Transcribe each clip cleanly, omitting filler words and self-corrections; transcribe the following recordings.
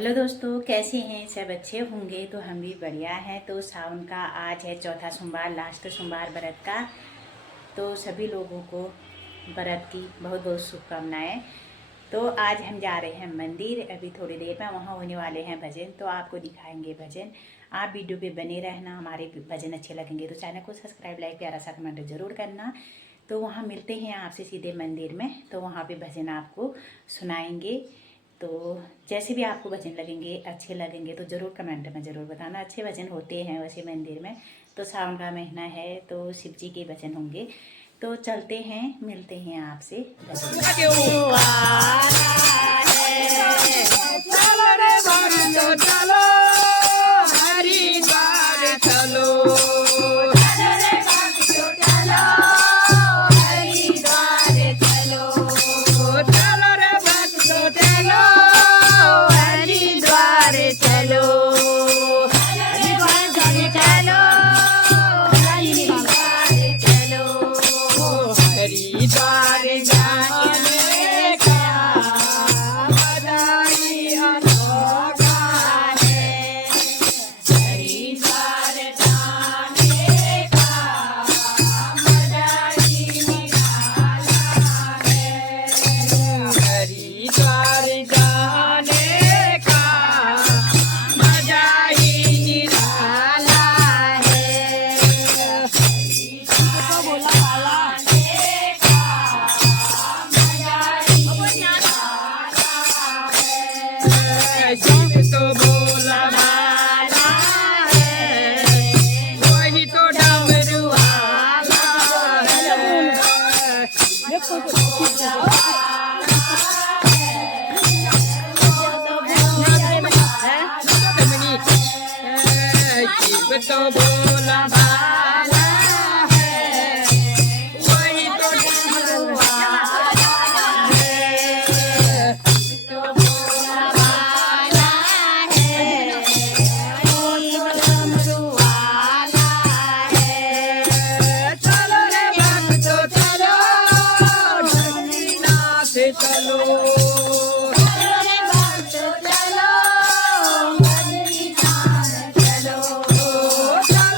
Hello दोस्तों, कैसे हैं? सब अच्छे होंगे। तो हम भी बढ़िया हैं। तो सावन का आज है चौथा सोमवार, लास्ट सोमवार व्रत का। तो सभी लोगों को व्रत की बहुत बहुत शुभकामनाएं। तो आज हम जा रहे हैं मंदिर। अभी थोड़ी देर में वहाँ होने वाले हैं भजन, तो आपको दिखाएंगे भजन। आप वीडियो पे बने रहना, हमारे भजन अच्छे लगेंगे तो चैनल को सब्सक्राइब, लाइक, प्यारा सा कमेंट जरूर करना। तो वहाँ मिलते हैं आपसे सीधे मंदिर में। तो वहाँ पे भजन आपको सुनाएंगे। तो जैसे भी आपको भजन लगेंगे, अच्छे लगेंगे तो ज़रूर कमेंट में ज़रूर बताना। अच्छे भजन होते हैं वैसे मंदिर में। तो सावन का महीना है तो शिव जी के भजन होंगे। तो चलते हैं, मिलते हैं आपसे तो बोला भाला है, वही तो डमरुआला है, तो बोला भाला है, वही तो डमरुआला है। चलो रे भक्तो चलो, बद्रीनाथ चलो। चलो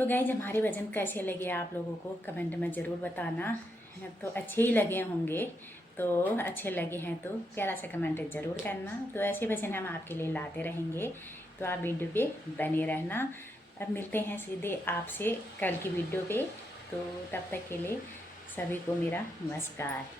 तो गाइज हमारे भजन कैसे लगे आप लोगों को कमेंट में ज़रूर बताना। तो अच्छे ही लगे होंगे, तो अच्छे लगे हैं तो प्यारा सा कमेंट ज़रूर करना। तो ऐसे भजन हम आपके लिए लाते रहेंगे, तो आप वीडियो पे बने रहना। अब मिलते हैं सीधे आपसे कल की वीडियो पे, तो तब तक के लिए सभी को मेरा नमस्कार।